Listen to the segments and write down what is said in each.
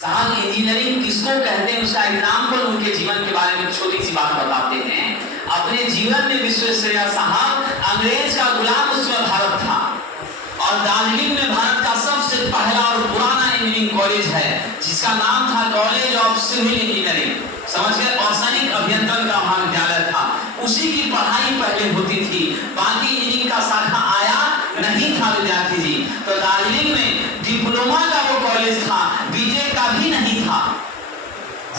साहब इंजीनियरिंग किसको कहते हैं उसका एग्जाम्पल उनके जीवन के बारे में छोटी सी बात बताते हैं। अपने जीवन में विश्वेश्वरैया साहब अंग्रेज का गुलाम उस समय भारत था और दार्जिलिंग में भारत का सबसे पहला और पुराना इंजीनियरिंग कॉलेज है जिसका नाम था कॉलेज ऑफ सिविल इंजीनियरिंग, समझ गए, और सैनिक अभियंत्रण का महाविद्यालय था। उसी की पढ़ाई पहले होती थी, बाकी इंजीनियरिंग का शाखा आया नहीं था विद्यार्थी जी। तो दार्जिलिंग में डिप्लोमा का वो कॉलेज था, बीजे का भी नहीं था।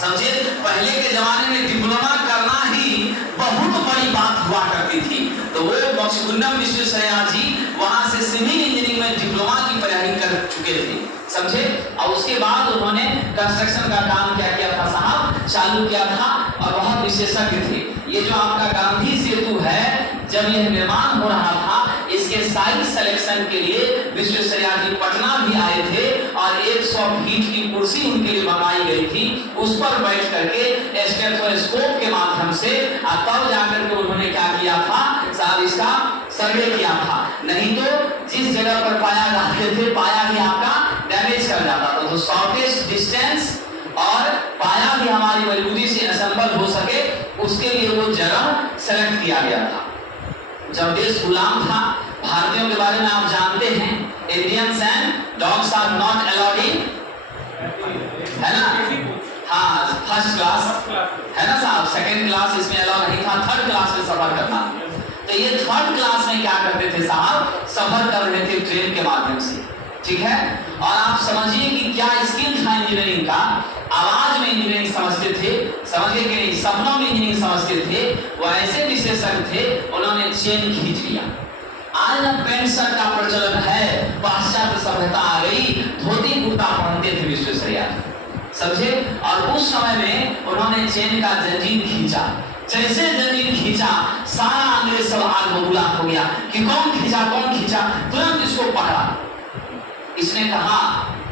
समझे, पहले के जमाने में डिप्लोमा करना ही बहुत बड़ी बात हुआ करती थी। तो वो बख्शकुंडम विश्वेश्वरैया जी वहां से सिविल इंजीनियरिंग में डिप्लोमा की पढ़ाई कर चुके थे, समझे। और उसके बाद उन्होंने कंस्ट्रक्शन का काम क्या किया था साहब, चालू किया था और बहुत विशेषज्ञ थे। ये जो आपका गांधी सेतु है, जब यह निर्माण हो रहा था, इसके साइट सिलेक्शन के लिए विश्वेश्वरैया जी पटना भी आए थे और 100 फीट की कुर्सी उनके लिए बनाई गई थी। उस पर बैठ करके स्टेथोस्कोप के माध्यम से तब जाकर के उन्होंने क्या किया था साहब, इसका सर्वे किया था। नहीं तो जिस जगह पर पाया जाते थे पाया भी आपका डैमेज कर जाता था। तो शॉर्टेस्ट डिस्टेंस और पाया भी हमारी मजबूती से असेंबल हो सके उसके लिए वो जगह सेलेक्ट किया गया था। जब देश गुलाम था, भारतीयों के बारे में आप जानते हैं, Indians and dogs are not allowed in, है ना, हाँ, फर्स्ट क्लास है ना साहब, सेकंड क्लास इसमें अलाउ नहीं था, थर्ड क्लास में सफर करना। तो ये थर्ड क्लास में क्या करते थे साहब, सफर कर रहे थे ट्रेन के माध्यम से, ठीक है। और आप समझिए कि क्या स्किल था इंजीनियरिंग का। आवाज में इंजीनियरिंग समझते थे, समझिए कि नहीं, सपनों में इंजीनियरिंग समझते थे। वो ऐसे विशेषज्ञ थे, उन्होंने चेन खींच लिया। आज ना पैंट शर्ट का प्रचलन है, पाश्चात्य सभ्यता आ गई, धोती कुर्ता पहनते थे विश्वेश्वरैया, समझे। और उस समय में उन्होंने चेन का जंजीर खींचा। जैसे जंजीर खींचा, सारा अंग्रेज सब आग बबूला हो गया कि कौन खींचा कौन खींचा। तुरंत इसको पकड़ा। इसने कहा,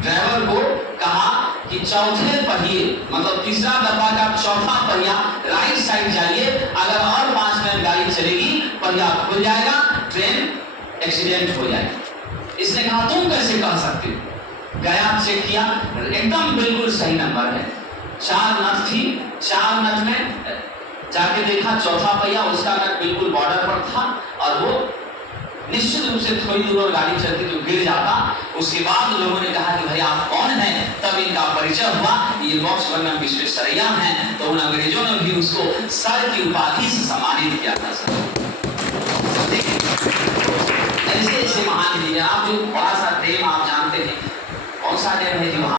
ड्राइवर को कहा कि चौथे पहिए मतलब तीसरा डब्बा का चौथा पहिया राइट साइड जाइए, अगर और 5 मिनट गाड़ी चलेगी पहिया खुल जाएगा, ट्रेन एक्सीडेंट हो जाएगी। इसने कहा तुम कैसे कह सकते हो। गया, चेक किया, एकदम बिल्कुल सही नंबर है। 4 नट थी, 4 नट में जाके देखा चौथा पहिया उसका नट बिल्कुल बॉर्डर पर था और वो निश्चित रूप से थोड़ी दूर और गाड़ी चलती तो गिर जाता। उसके बाद लोगों ने कहा कि भाई आप कौन हैं, तब इनका परिचय हुआ, ये बख्शकुंडम विश्वेश्वरैया हैं। तो उन अंग्रेजों ने भी उसको सर की उपाधि से सम्मानित किया था। ऐसे ऐसे महान जी, आप जो बड़ा सा डैम आप जानते हैं, कौन सा डैम है जी वहां